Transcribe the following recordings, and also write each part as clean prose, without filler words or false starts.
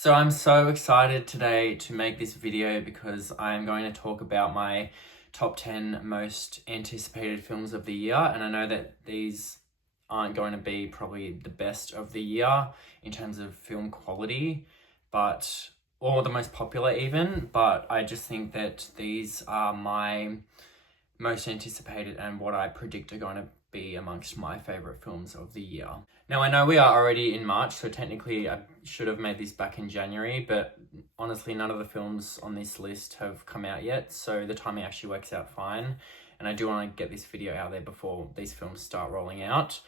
So I'm so excited today to make this video because I'm going to talk about my top 10 most anticipated films of the year. And I know that these aren't going to be probably the best of the year in terms of film quality, or the most popular even, but I just think that these are my most anticipated and what I predict are going to be amongst my favorite films of the year. Now, I know we are already in March, so technically I should have made this back in January, but honestly, none of the films on this list have come out yet, so the timing actually works out fine. And I do want to get this video out there before these films start rolling out.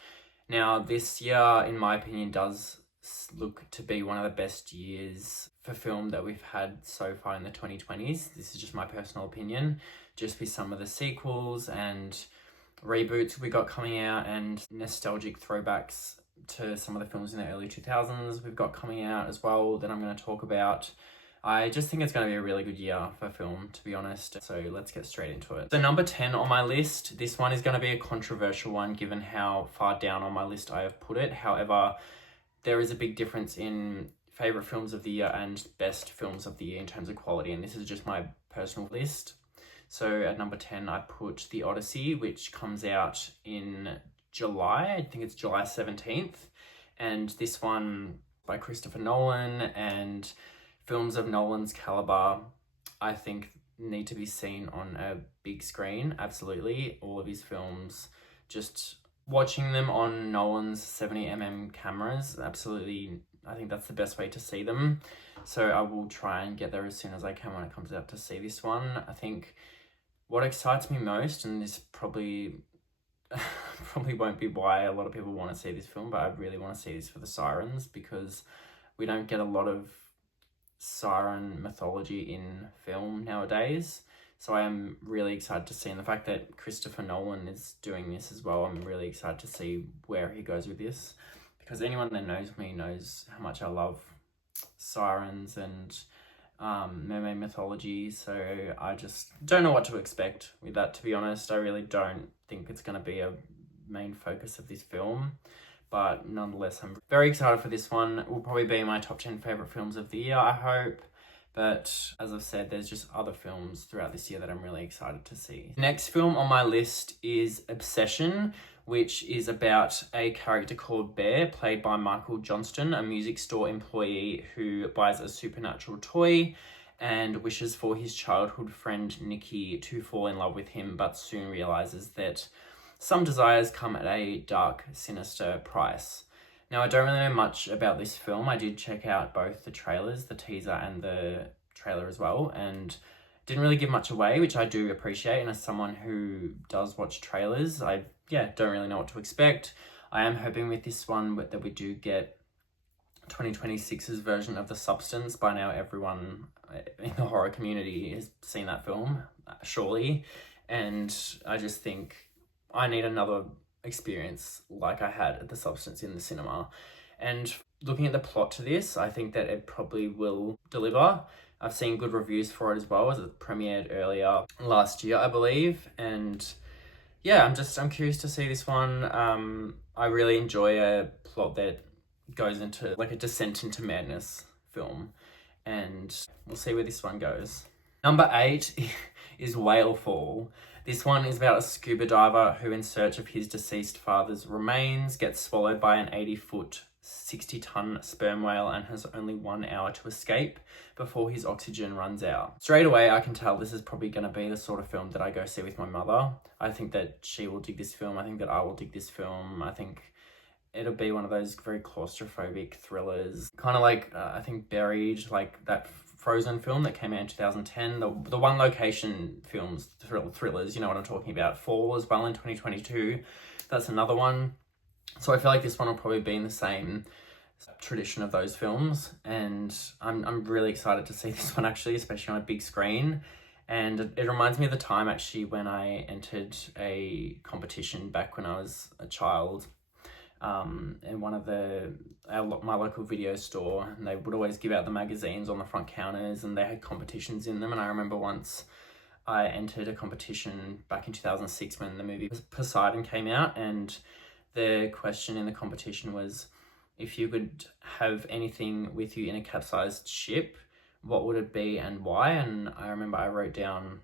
Now, this year, in my opinion, does look to be one of the best years for film that we've had so far in the 2020s. This is just my personal opinion, just with some of the sequels and reboots we got coming out and nostalgic throwbacks to some of the films in the early 2000s we've got coming out as well that I'm going to talk about. I just think it's going to be a really good year for film, to be honest. So let's get straight into it. So number 10 on my list, this one is going to be a controversial one given how far down on my list I have put it. However, there is a big difference in favorite films of the year and best films of the year in terms of quality, and this is just my personal list. So at number 10, I put The Odyssey, which comes out in July. I think it's July 17th. And this one by Christopher Nolan, and films of Nolan's caliber, I think, need to be seen on a big screen. Absolutely. All of his films, just watching them on Nolan's 70mm cameras, absolutely, I think that's the best way to see them. So I will try and get there as soon as I can when it comes out to see this one. I think what excites me most, and this probably won't be why a lot of people want to see this film, but I really want to see this for the sirens, because we don't get a lot of siren mythology in film nowadays. So I am really excited to see, and the fact that Christopher Nolan is doing this as well, I'm really excited to see where he goes with this, because anyone that knows me knows how much I love sirens and mermaid mythology. So I just don't know what to expect with that, to be honest. I really don't think it's going to be a main focus of this film, but nonetheless, I'm very excited for this one. It will probably be my top 10 favorite films of the year, I hope. But as I've said, there's just other films throughout this year that I'm really excited to see. Next film on my list is Obsession, which is about a character called Bear, played by Michael Johnston, a music store employee who buys a supernatural toy and wishes for his childhood friend Nikki to fall in love with him, but soon realizes that some desires come at a dark, sinister price. Now, I don't really know much about this film. I did check out both the trailers, the teaser and the trailer as well, and didn't really give much away, which I do appreciate. And as someone who does watch trailers, I don't really know what to expect. I am hoping with this one that we do get 2026's version of The Substance. By now, everyone in the horror community has seen that film, surely. And I just think I need another experience like I had at The Substance in the cinema. And looking at the plot to this, I think that it probably will deliver. I've seen good reviews for it as well, as it premiered earlier last year, I believe. And yeah, I'm curious to see this one. I really enjoy a plot that goes into like a descent into madness film, and we'll see where this one goes. Number 8 is Whale Fall. This one is about a scuba diver who, in search of his deceased father's remains, gets swallowed by an 80-foot, 60-ton sperm whale and has only 1 hour to escape before his oxygen runs out. Straight away, I can tell this is probably going to be the sort of film that I go see with my mother. I think that she will dig this film. I think that I will dig this film. I think it'll be one of those very claustrophobic thrillers, kind of like I think Buried, like that Frozen film that came out in 2010, the one location films, thrillers, you know what I'm talking about. Fall as well in 2022, that's another one. So I feel like this one will probably be in the same tradition of those films, and I'm really excited to see this one actually, especially on a big screen. And it reminds me of the time actually when I entered a competition back when I was a child, in one of my local video store, and they would always give out the magazines on the front counters, and they had competitions in them. And I remember once I entered a competition back in 2006 when the movie Poseidon came out, and the question in the competition was, if you could have anything with you in a capsized ship, what would it be and why? And I remember I wrote down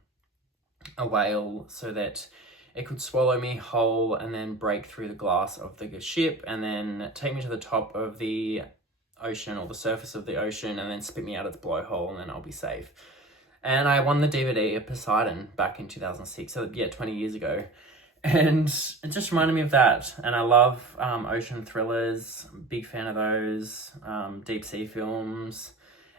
a whale so that it could swallow me whole and then break through the glass of the ship and then take me to the top of the ocean or the surface of the ocean and then spit me out its blowhole, and then I'll be safe. And I won the DVD of Poseidon back in 2006, so yeah, 20 years ago. And it just reminded me of that. And I love ocean thrillers, big fan of those, deep sea films.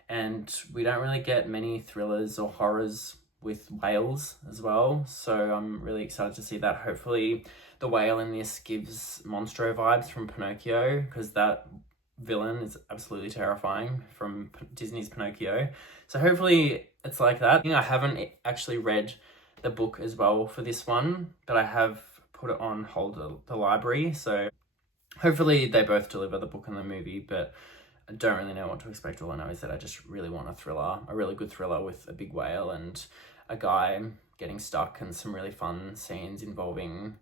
And we don't really get many thrillers or horrors with whales as well. So I'm really excited to see that. Hopefully the whale in this gives Monstro vibes from Pinocchio, because that villain is absolutely terrifying from Disney's Pinocchio. So hopefully it's like that. I haven't actually read the book as well for this one, but I have put it on hold at the library. So hopefully they both deliver, the book and the movie, but I don't really know what to expect. All I know is that I just really want a thriller, a really good thriller with a big whale and a guy getting stuck and some really fun scenes involving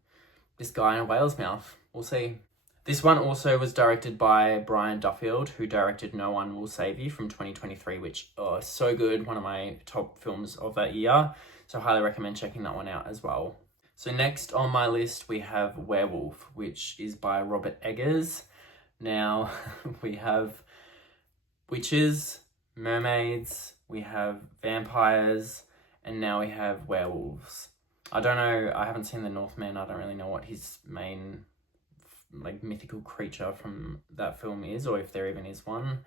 this guy in a whale's mouth. We'll see. This one also was directed by Brian Duffield, who directed No One Will Save You from 2023, which is so good. One of my top films of that year. So I highly recommend checking that one out as well. So next on my list, we have Werewolf, which is by Robert Eggers. Now, we have witches, mermaids, we have vampires, and now we have werewolves. I don't know, I haven't seen The Northman. I don't really know what his main mythical creature from that film is, or if there even is one.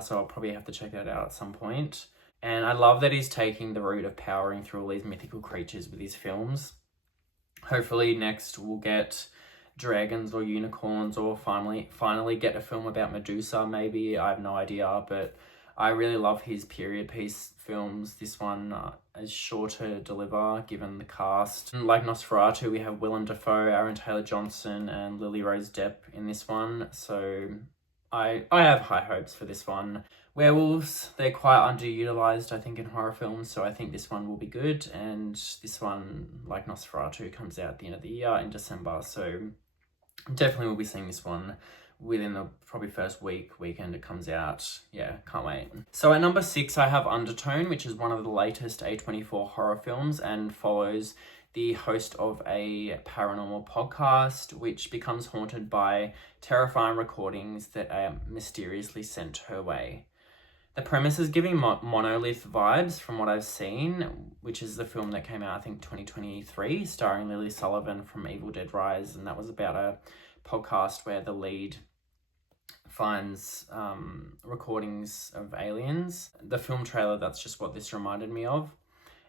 So I'll probably have to check that out at some point. And I love that he's taking the route of powering through all these mythical creatures with his films. Hopefully next we'll get dragons or unicorns, or finally get a film about Medusa, maybe. I have no idea, but I really love his period piece films. This one is sure to deliver given the cast. And like Nosferatu, we have Willem Dafoe, Aaron Taylor-Johnson, and Lily Rose Depp in this one. So I have high hopes for this one. Werewolves, they're quite underutilized, I think, in horror films, so I think this one will be good. And this one, like Nosferatu, comes out at the end of the year in December, so definitely will be seeing this one within the probably first weekend it comes out. Yeah, can't wait. So at number 6, I have Undertone, which is one of the latest A24 horror films and follows the host of a paranormal podcast, which becomes haunted by terrifying recordings that are mysteriously sent her way. The premise is giving Monolith vibes from what I've seen, which is the film that came out, I think, 2023, starring Lily Sullivan from Evil Dead Rise, and that was about a podcast where the lead finds recordings of aliens. The film trailer, that's just what this reminded me of.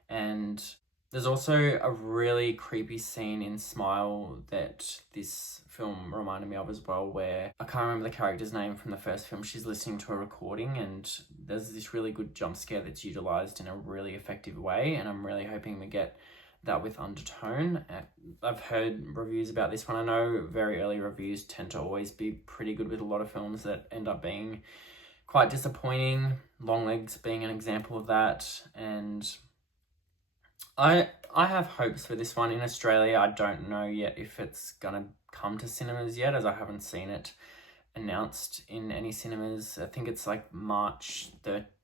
And there's also a really creepy scene in Smile that this film reminded me of as well, where I can't remember the character's name from the first film. She's listening to a recording and there's this really good jump scare that's utilized in a really effective way, and I'm really hoping we get that with Undertone. I've heard reviews about this one. I know very early reviews tend to always be pretty good with a lot of films that end up being quite disappointing, Longlegs being an example of that. And I have hopes for this one. In Australia, I don't know yet if it's gonna come to cinemas yet, as I haven't seen it announced in any cinemas. I think it's like March,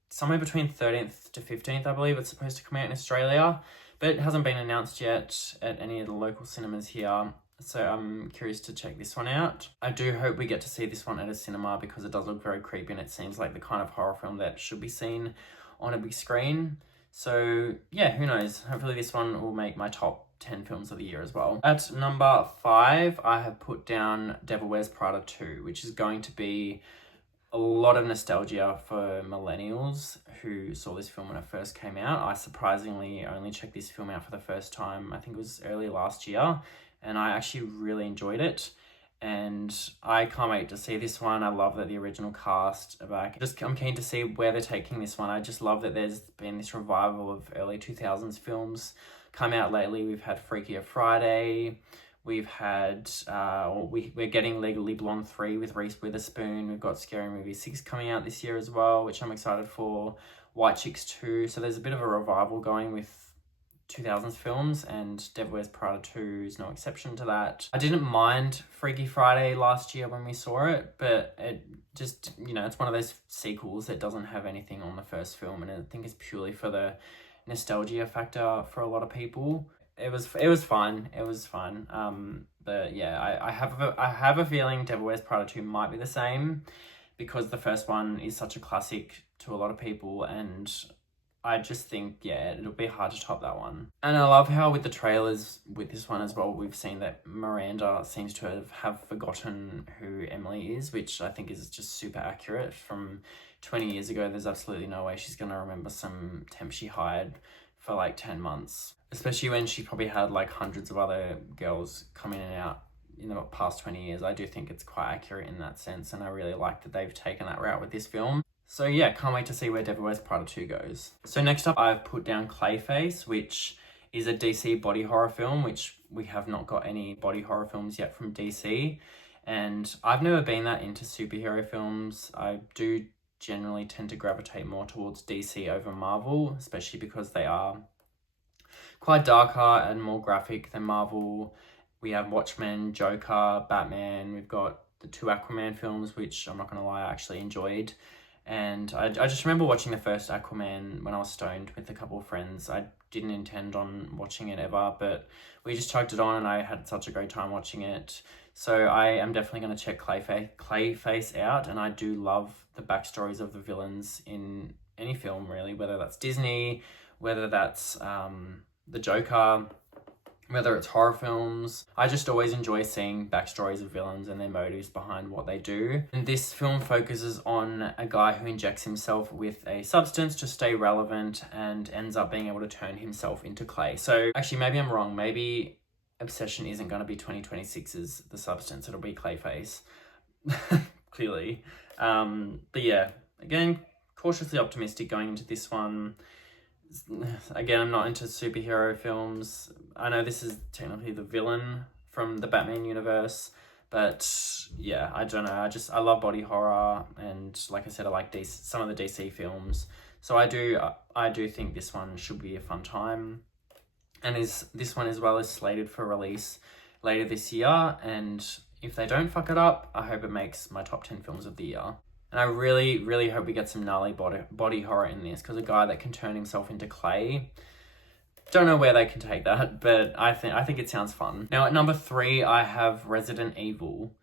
somewhere between 13th to 15th, I believe it's supposed to come out in Australia, but it hasn't been announced yet at any of the local cinemas here. So I'm curious to check this one out. I do hope we get to see this one at a cinema, because it does look very creepy and it seems like the kind of horror film that should be seen on a big screen. So yeah, who knows? Hopefully this one will make my top 10 films of the year as well. At number 5, I have put down Devil Wears Prada 2, which is going to be a lot of nostalgia for millennials who saw this film when it first came out. I surprisingly only checked this film out for the first time, I think it was early last year, and I actually really enjoyed it. And I can't wait to see this one. I love that the original cast are back. I'm keen to see where they're taking this one. I just love that there's been this revival of early 2000s films come out lately. We've had Freakier Friday. We've had, we're getting Legally Blonde 3 with Reese Witherspoon. We've got Scary Movie 6 coming out this year as well, which I'm excited for. White Chicks 2. So there's a bit of a revival going with 2000s films, and Devil Wears Prada 2 is no exception to that. I didn't mind Freaky Friday last year when we saw it, but it just, it's one of those sequels that doesn't have anything on the first film, and I think it's purely for the nostalgia factor for a lot of people. It was fine. It was fine. But yeah, I have a feeling Devil Wears Prada 2 might be the same, because the first one is such a classic to a lot of people, and I just think, yeah, it'll be hard to top that one. And I love how with the trailers with this one as well, we've seen that Miranda seems to have forgotten who Emily is, which I think is just super accurate. From 20 years ago, there's absolutely no way she's going to remember some temp she hired for like 10 months. Especially when she probably had like hundreds of other girls come in and out in the past 20 years. I do think it's quite accurate in that sense, and I really like that they've taken that route with this film. So yeah, can't wait to see where Devil Wears Prada 2 goes. So next up, I've put down Clayface, which is a DC body horror film, which we have not got any body horror films yet from DC. And I've never been that into superhero films. I do generally tend to gravitate more towards DC over Marvel, especially because they are quite darker and more graphic than Marvel. We have Watchmen, Joker, Batman. We've got the 2 Aquaman films, which I'm not going to lie, I actually enjoyed. And I just remember watching the first Aquaman when I was stoned with a couple of friends. I didn't intend on watching it ever, but we just chugged it on and I had such a great time watching it. So I am definitely going to check Clayface out, and I do love the backstories of the villains in any film, really, whether that's Disney, whether that's the Joker, whether it's horror films. I just always enjoy seeing backstories of villains and their motives behind what they do. And this film focuses on a guy who injects himself with a substance to stay relevant and ends up being able to turn himself into clay. So actually, maybe I'm wrong. Maybe Obsession isn't going to be 2026's The Substance. It'll be Clayface, clearly. But yeah, again, cautiously optimistic going into this one. Again, I'm not into superhero films. I know this is technically the villain from the Batman universe, but yeah, I don't know. I love body horror, and like I said, I like some of the DC films. So I do think this one should be a fun time, and this one as well is slated for release later this year. And if they don't fuck it up, I hope it makes my top 10 films of the year. And I really, really hope we get some gnarly body horror in this, because a guy that can turn himself into clay, don't know where they can take that, but I think it sounds fun. Now at number 3, I have Resident Evil.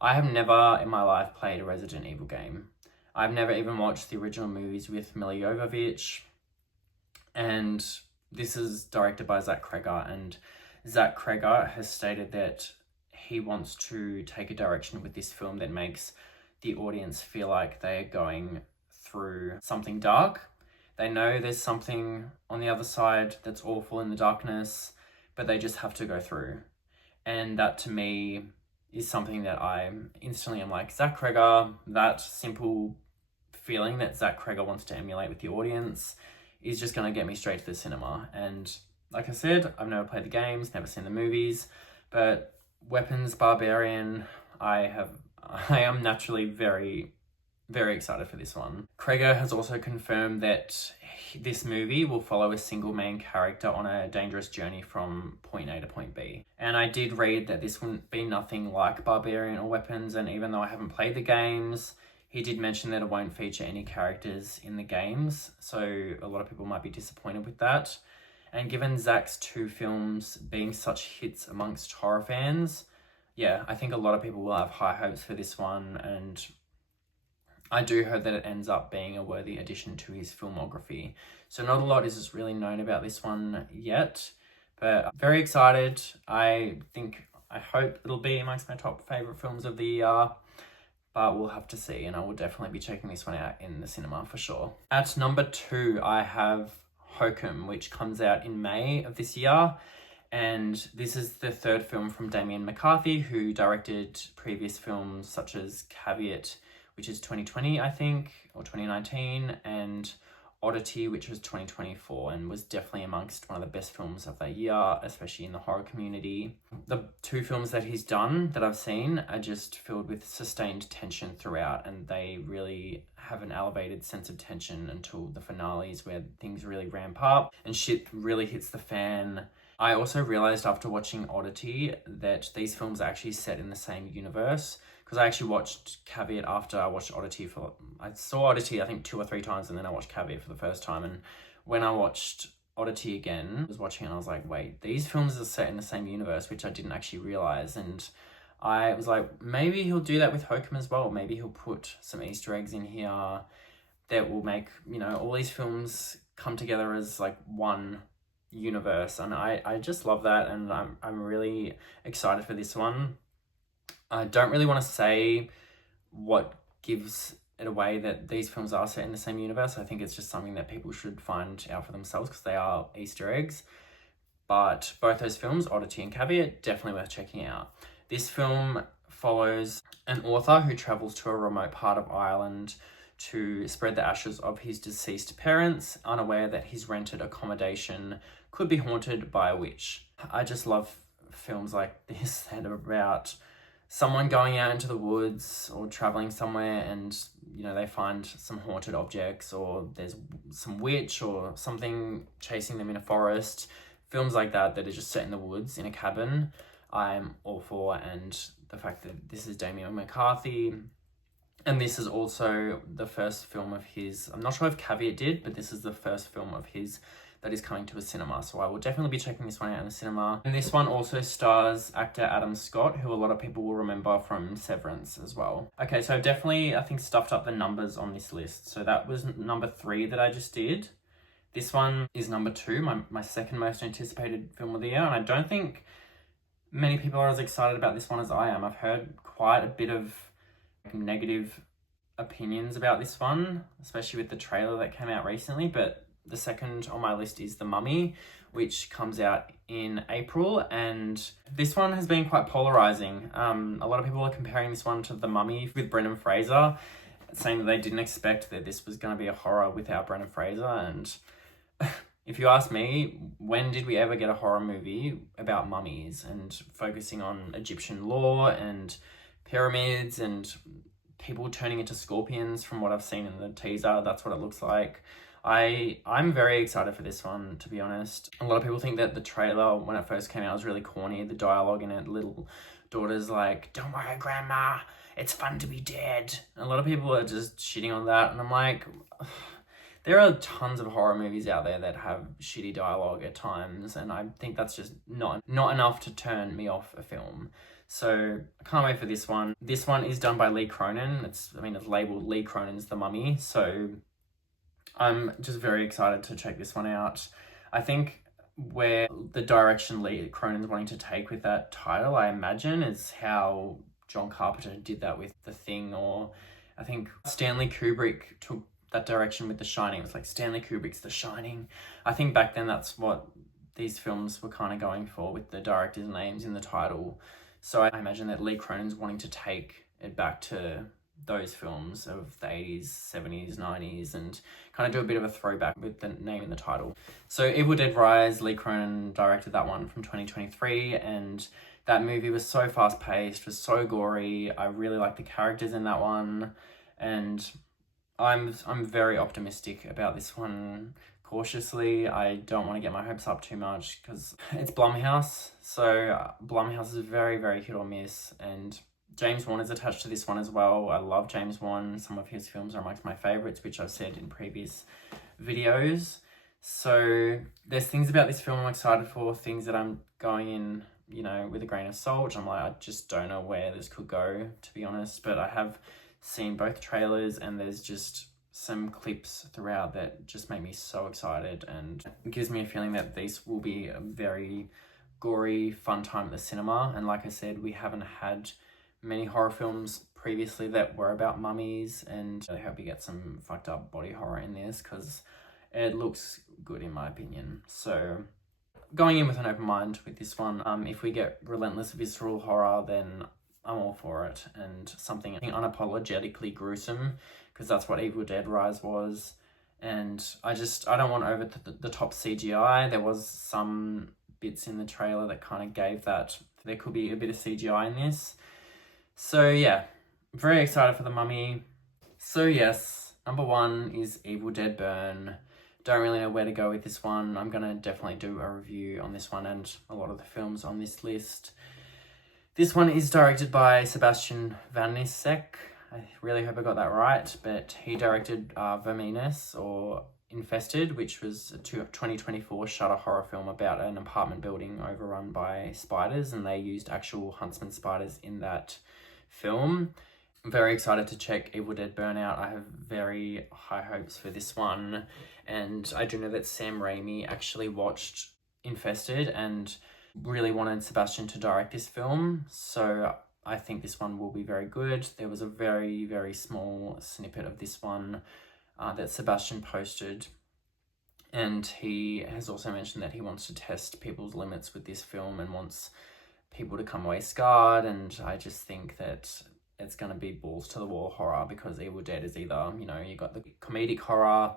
I have never in my life played a Resident Evil game. I've never even watched the original movies with Milla Jovovich. And this is directed by Zach Cregger, and Zach Cregger has stated that he wants to take a direction with this film that makes the audience feel like they're going through something dark. They know there's something on the other side that's awful in the darkness, but they just have to go through. And that to me is something that I instantly am like, Zach Cregger, that simple feeling that Zach Cregger wants to emulate with the audience is just going to get me straight to the cinema. And like I said, I've never played the games, never seen the movies, but Weapons Barbarian, I am naturally very, very excited for this one. Cregger has also confirmed that this movie will follow a single main character on a dangerous journey from point A to point B. And I did read that this wouldn't be nothing like Barbarian or Weapons, and even though I haven't played the games, he did mention that it won't feature any characters in the games, so a lot of people might be disappointed with that. And given Zach's 2 films being such hits amongst horror fans, yeah, I think a lot of people will have high hopes for this one, and I do hope that it ends up being a worthy addition to his filmography. So not a lot is really known about this one yet, but I'm very excited. I hope it'll be amongst my top favourite films of the year, but we'll have to see, and I will definitely be checking this one out in the cinema for sure. At number 2, I have Hokum, which comes out in May of this year. And this is the 3rd film from Damien McCarthy, who directed previous films such as Caveat, which is 2020, I think, or 2019, and Oddity, which was 2024 and was definitely amongst one of the best films of that year, especially in the horror community. The two films that he's done that I've seen are just filled with sustained tension throughout, and they really have an elevated sense of tension until the finales where things really ramp up and shit really hits the fan. I also realized after watching Oddity that these films are actually set in the same universe, because I actually watched Caveat after I watched Oddity. I saw Oddity I think 2 or 3 times, and then I watched Caveat for the first time. And when I watched Oddity again, I was watching it and I was like, wait, these films are set in the same universe, which I didn't actually realize. And I was like, maybe he'll do that with Hokum as well. Maybe he'll put some Easter eggs in here that will make, you know, all these films come together as like one universe. And I just love that, and I'm really excited for this one. I don't really want to say what gives it away that these films are set in the same universe. I think it's just something that people should find out for themselves because they are Easter eggs. But both those films, Oddity and Caveat, definitely worth checking out. This film follows an author who travels to a remote part of Ireland to spread the ashes of his deceased parents, unaware that his rented accommodation could be haunted by a witch. I just love films like this that are about someone going out into the woods or traveling somewhere, and you know, they find some haunted objects, or there's some witch or something chasing them in a forest. Films like that are just set in the woods in a cabin, I'm all for. And the fact that this is Damien McCarthy, and this is also the first film of his, I'm not sure if Caveat did, but this is the first film of his that is coming to a cinema, so I will definitely be checking this one out in the cinema. And this one also stars actor Adam Scott, who a lot of people will remember from Severance as well. Okay, so I've definitely, I think, stuffed up the numbers on this list. So that was number 3 that I just did. This one is number 2, my second most anticipated film of the year, and I don't think many people are as excited about this one as I am. I've heard quite a bit of negative opinions about this one, especially with the trailer that came out recently, but the second on my list is The Mummy, which comes out in April, and this one has been quite polarizing. A lot of people are comparing this one to The Mummy with Brendan Fraser, saying that they didn't expect that this was going to be a horror without Brendan Fraser. And if you ask me, when did we ever get a horror movie about mummies and focusing on Egyptian lore and pyramids and people turning into scorpions? From what I've seen in the teaser, that's what it looks like. I'm very excited for this one, to be honest. A lot of people think that the trailer, when it first came out, was really corny. The dialogue in it, little daughter's like, "Don't worry, grandma, it's fun to be dead." And a lot of people are just shitting on that, and I'm like, there are tons of horror movies out there that have shitty dialogue at times, and I think that's just not enough to turn me off a film. So I can't wait for this one. This one is done by Lee Cronin. It's labeled Lee Cronin's The Mummy, so I'm just very excited to check this one out. I think where the direction Lee Cronin's wanting to take with that title, I imagine, is how John Carpenter did that with The Thing, or I think Stanley Kubrick took that direction with The Shining. It was like Stanley Kubrick's The Shining. I think back then that's what these films were kind of going for, with the directors' names in the title. So I imagine that Lee Cronin's wanting to take it back to those films of the 80s, 70s, 90s, and kind of do a bit of a throwback with the name in the title. So Evil Dead Rise, Lee Cronin directed that one from 2023, and that movie was so fast-paced, was so gory. I really like the characters in that one, and I'm very optimistic about this one. Cautiously, I don't want to get my hopes up too much because it's Blumhouse, so Blumhouse is very, very hit or miss, and James Wan is attached to this one as well. I love James Wan. Some of his films are amongst my favorites, which I've said in previous videos. So there's things about this film I'm excited for, things that I'm going in, you know, with a grain of salt. I'm like, I just don't know where this could go, to be honest. But I have seen both trailers, and there's just some clips throughout that just make me so excited, and it gives me a feeling that this will be a very gory, fun time at the cinema. And like I said, we haven't had many horror films previously that were about mummies, and I hope we get some fucked up body horror in this because it looks good in my opinion. So going in with an open mind with this one, if we get relentless visceral horror, then I'm all for it, and something unapologetically gruesome, because that's what Evil Dead Rise was. And I don't want over the top CGI. There was some bits in the trailer that kind of gave that there could be a bit of CGI in this. So yeah, very excited for The Mummy. So yes, number 1 is Evil Dead Burn. Don't really know where to go with this one. I'm gonna definitely do a review on this one and a lot of the films on this list. This one is directed by Sebastian Van Nisek. I really hope I got that right, but he directed Verminous, or Infested, which was a 2024 Shudder horror film about an apartment building overrun by spiders, and they used actual huntsman spiders in that film. I'm very excited to check Evil Dead Burn out. I have very high hopes for this one, and I do know that Sam Raimi actually watched Infested and really wanted Sebastian to direct this film, so I think this one will be very good. There was a very, very small snippet of this one that Sebastian posted, and he has also mentioned that he wants to test people's limits with this film and wants people to come away scarred, and I just think that it's going to be balls to the wall horror, because Evil Dead is either, you know, you got the comedic horror,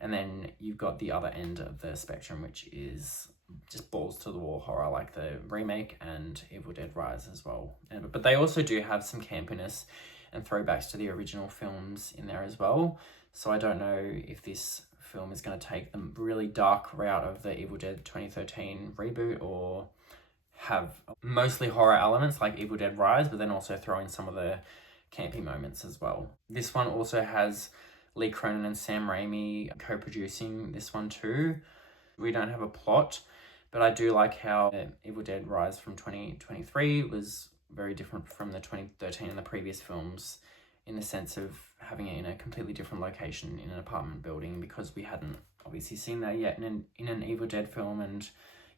and then you've got the other end of the spectrum, which is just balls to the wall horror, like the remake and Evil Dead Rise as well. But they also do have some campiness and throwbacks to the original films in there as well. So I don't know if this film is going to take the really dark route of the Evil Dead 2013 reboot, or have mostly horror elements like Evil Dead Rise, but then also throw in some of the campy moments as well. This one also has Lee Cronin and Sam Raimi co-producing this one too. We don't have a plot, but I do like how Evil Dead Rise from 2023 was very different from the 2013 and the previous films, in the sense of having it in a completely different location in an apartment building, because we hadn't obviously seen that yet in an Evil Dead film. And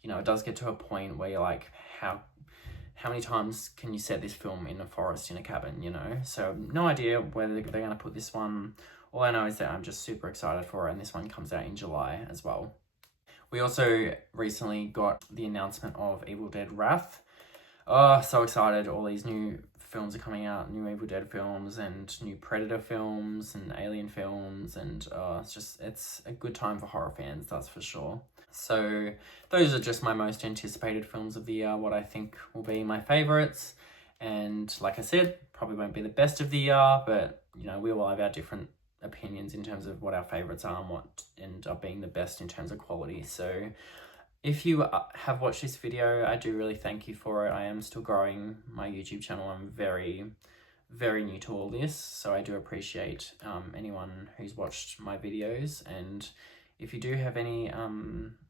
you know, it does get to a point where you're like, how many times can you set this film in a forest, in a cabin, you know? So no idea whether they're going to put this one. All I know is that I'm just super excited for it, and this one comes out in July as well. We also recently got the announcement of Evil Dead Wrath. Oh, so excited. All these new films are coming out, new Evil Dead films and new Predator films and Alien films, and it's a good time for horror fans, that's for sure. So those are just my most anticipated films of the year, what I think will be my favorites. And like I said, probably won't be the best of the year, but you know, we all have our different opinions in terms of what our favorites are and what end up being the best in terms of quality. So if you have watched this video, I do really thank you for it. I am still growing my YouTube channel. I'm very, very new to all this, so I do appreciate anyone who's watched my videos. And if you do have any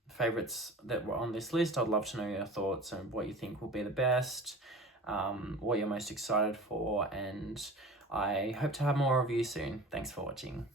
favorites that were on this list, I'd love to know your thoughts on what you think will be the best, what you're most excited for, and I hope to have more of you soon. Thanks for watching.